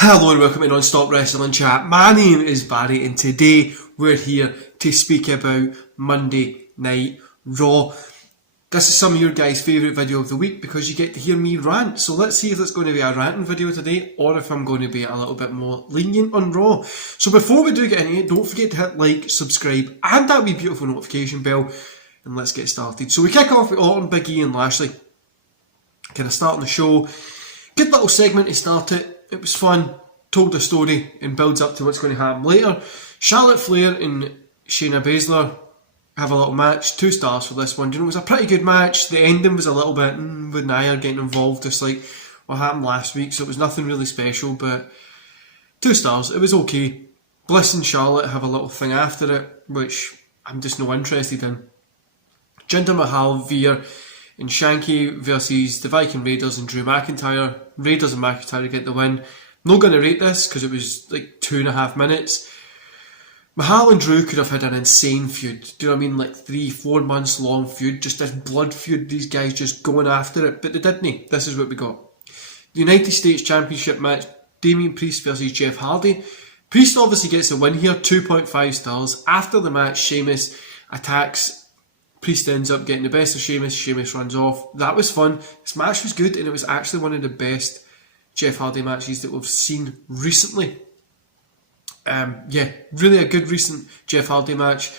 Hello and welcome to Non-Stop Wrestling Chat. My name is Barry and today we're here to speak about Monday Night Raw. This is some of your guys' favourite video of the week because you get to hear me rant. So let's see if it's going to be a ranting video today or if I'm going to be a little bit more lenient on Raw. So before we do get into it, don't forget to hit like, subscribe and that wee beautiful notification bell and let's get started. So we kick off with Orton, Big E and Lashley. Kind of starting the show. Good little segment to start it. It was fun, told the story and builds up to what's going to happen later. Charlotte Flair and Shayna Baszler have a little match, 2 stars for this one. You know, it was a pretty good match. The ending was a little bit with Nia getting involved, just like what happened last week, so it was nothing really special, but 2 stars, it was okay. Bliss and Charlotte have a little thing after it, which I'm just no interested in. Jinder Mahal, Veer and Shanky versus the Viking Raiders and Drew McIntyre. Raiders and McIntyre get the win. Not going to rate this because it was like 2.5 minutes. Mahal and Drew could have had an insane feud. Do you know what I mean? Like 3-4 months long feud. Just this blood feud. These guys just going after it. But they didn't. This is what we got. The United States Championship match. Damian Priest versus Jeff Hardy. Priest obviously gets a win here. 2.5 stars. After the match, Sheamus attacks. Priest ends up getting the best of Sheamus. Sheamus runs off. That was fun. This match was good and it was actually one of the best Jeff Hardy matches that we've seen recently. Yeah, really a good recent Jeff Hardy match.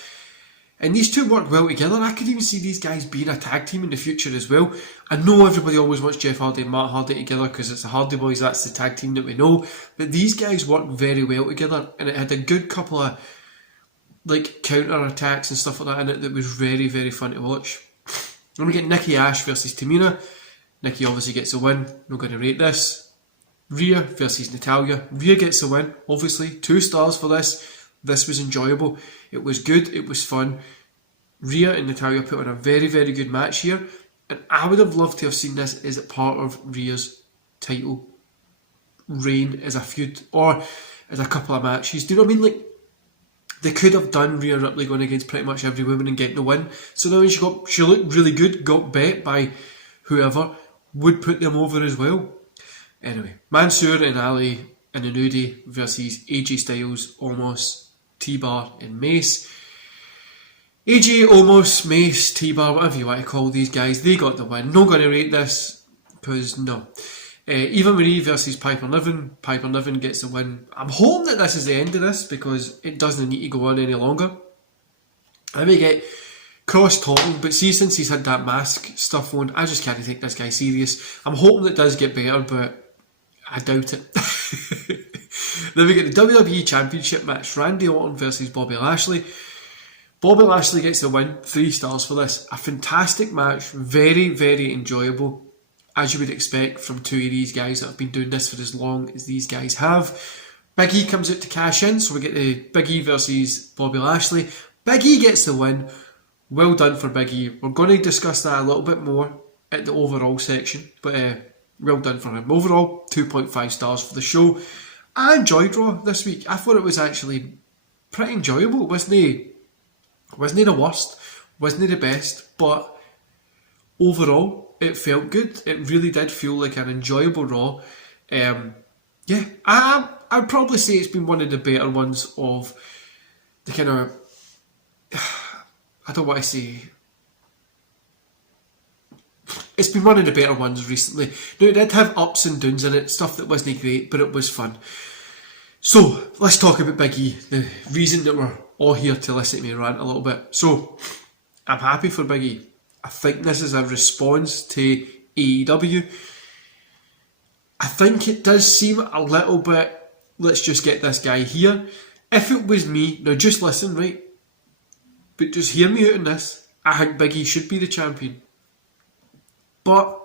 And these two work well together. I could even see these guys being a tag team in the future as well. I know everybody always wants Jeff Hardy and Matt Hardy together because it's the Hardy Boys, that's the tag team that we know. But these guys work very well together and it had a good couple of like counter attacks and stuff like that in it that was very, very fun to watch. Then we get Nikki Ash versus Tamina. Nikki obviously gets a win. Not going to rate this. Rhea versus Natalya. Rhea gets a win. Obviously, 2 stars for this. This was enjoyable. It was good. It was fun. Rhea and Natalya put on a very, very good match here. And I would have loved to have seen this as a part of Rhea's title reign as a feud or as a couple of matches. Do you know what I mean? Like, they could have done Rhea Ripley going against pretty much every woman and getting the win. So now when she looked really good, got bet by whoever, would put them over as well. Anyway, Mansoor and Ali and the New Day versus AJ Styles, Omos, T-Bar and Mace. AJ, Omos, Mace, T-Bar, whatever you want to call these guys, they got the win. Not going to rate this, because no. Eva Marie versus Piper Niven. Piper Niven gets the win. I'm hoping that this is the end of this because it doesn't need to go on any longer. I may get cross talking, but see, since he's had that mask stuff on, I just can't take this guy serious. I'm hoping it does get better, but I doubt it. Then we get the WWE Championship match. Randy Orton versus Bobby Lashley. Bobby Lashley gets the win. 3 stars for this. A fantastic match. Very, very enjoyable. As you would expect from 2 of these guys that have been doing this for as long as these guys have. Big E comes out to cash in, so we get the Big E versus Bobby Lashley. Big E gets the win. Well done for Big E. We're going to discuss that a little bit more at the overall section, but well done for him. Overall, 2.5 stars for the show. I enjoyed Raw this week. I thought it was actually pretty enjoyable. It wasn't the worst, wasn't the best, but overall, it felt good. It really did feel like an enjoyable Raw. Yeah, I'd probably say it's been one of the better ones of the kind of... I don't want to say... It's been one of the better ones recently. Now, it did have ups and downs in it, stuff that wasn't great, but it was fun. So, let's talk about Big E, the reason that we're all here to listen to me rant a little bit. So, I'm happy for Big E. I think this is a response to AEW. I think it does seem a little bit, let's just get this guy here. If it was me, now just listen, right? But just hear me out on this. I think Big E should be the champion. But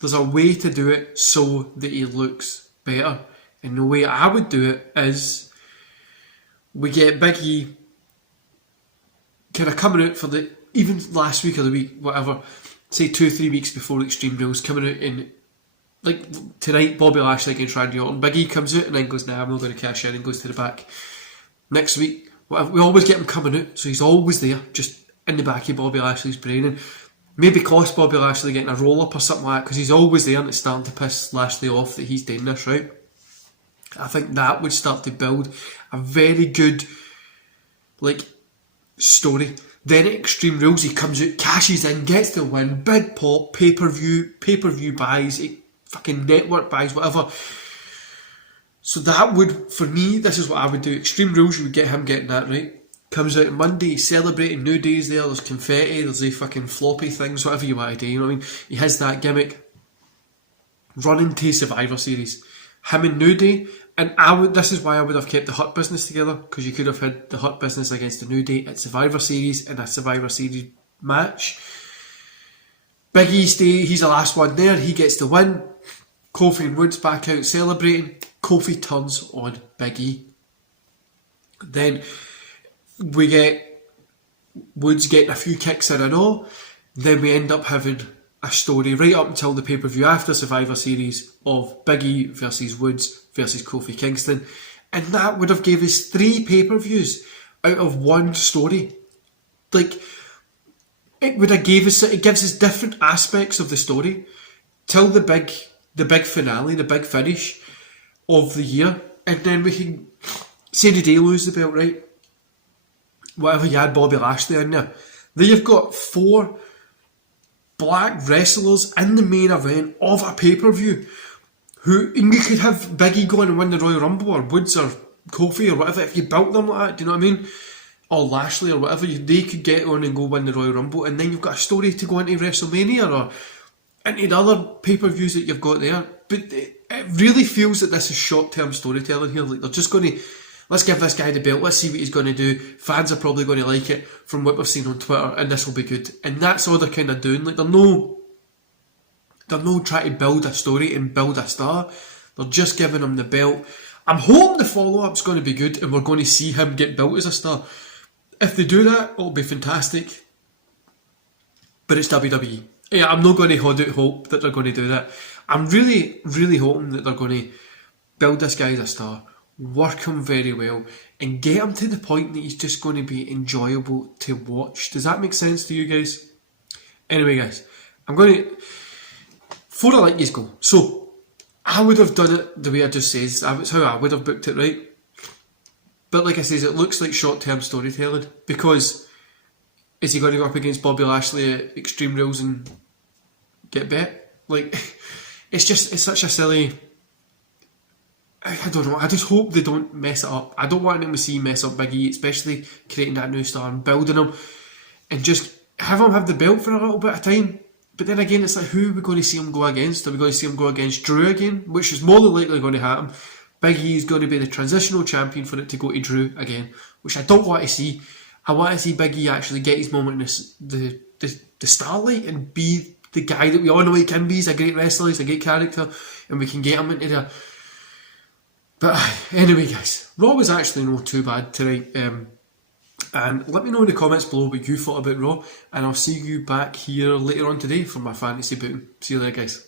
there's a way to do it so that he looks better. And the way I would do it is we get Big E kind of coming out for the, even last week or the week, whatever, say 2-3 weeks before Extreme Rules, coming out in, like tonight, Bobby Lashley against Randy Orton. Big E comes out and then goes, nah, I'm not going to cash in, and goes to the back. Next week, whatever, we always get him coming out, so he's always there, just in the back of Bobby Lashley's brain. And maybe cost Bobby Lashley getting a roll up or something like that, because he's always there and it's starting to piss Lashley off that he's doing this, right? I think that would start to build a very good, like, story. Then at Extreme Rules, he comes out, cashes in, gets the win, big pop, pay-per-view buys, fucking network buys, whatever. So that would, for me, this is what I would do. Extreme Rules, you would get him getting that right. Comes out on Monday, he's celebrating New Day's there, there's confetti, there's a fucking floppy things, whatever you want to do, you know what I mean? He has that gimmick. Running to Survivor Series. Him and New Day, and this is why I would have kept the Hurt Business together, because you could have had the Hurt Business against the New Day at Survivor Series in a Survivor Series match. Big E's Day, he's the last one there, he gets the win. Kofi and Woods back out celebrating. Kofi turns on Big E. Then we get Woods getting a few kicks in and all. Then we end up having a story right up until the pay-per-view after Survivor Series of Big E versus Woods versus Kofi Kingston. And that would have gave us 3 pay-per-views out of one story. Like, it would have it gives us different aspects of the story till the big finale, the big finish of the year. And then we can say the day lose the belt, right? Whatever, you had Bobby Lashley in there. Then you've got 4 black wrestlers in the main event of a pay-per-view. And you could have Big E go on and win the Royal Rumble, or Woods or Kofi or whatever, if you built them like that, do you know what I mean? Or Lashley or whatever, they could get on and go win the Royal Rumble, and then you've got a story to go into WrestleMania or into the other pay-per-views that you've got there. But it really feels that this is short-term storytelling here. Like, they're just going to, let's give this guy the belt, let's see what he's going to do. Fans are probably going to like it from what we've seen on Twitter, and this will be good. And that's all they're kind of doing. Like, they're no trying to build a story and build a star. They're just giving him the belt. I'm hoping the follow-up's going to be good and we're going to see him get built as a star. If they do that, it'll be fantastic. But it's WWE. Yeah, I'm not going to hold out hope that they're going to do that. I'm really, really hoping that they're going to build this guy as a star, work him very well, and get him to the point that he's just going to be enjoyable to watch. Does that make sense to you guys? Anyway, guys, I'm going to... Before I let you go, so I would have done it the way I just said. That's how I would have booked it, right? But like I says, it looks like short-term storytelling, because is he going to go up against Bobby Lashley at Extreme Rules and get bet? Like, it's such a silly... I don't know, I just hope they don't mess it up. I don't want them to see mess up Big E, especially creating that new star and building him, and just have him have the belt for a little bit of time. But then again, it's like, who are we going to see him go against? Are we going to see him go against Drew again? Which is more than likely going to happen. Big E is going to be the transitional champion for it to go to Drew again, which I don't want to see. I want to see Big E actually get his moment in the starlight and be the guy that we all know he can be. He's a great wrestler, he's a great character, and we can get him into the... But anyway, guys, Raw was actually not too bad tonight. And let me know in the comments below what you thought about Raw, and I'll see you back here later on today for my fantasy booking. See you there, guys.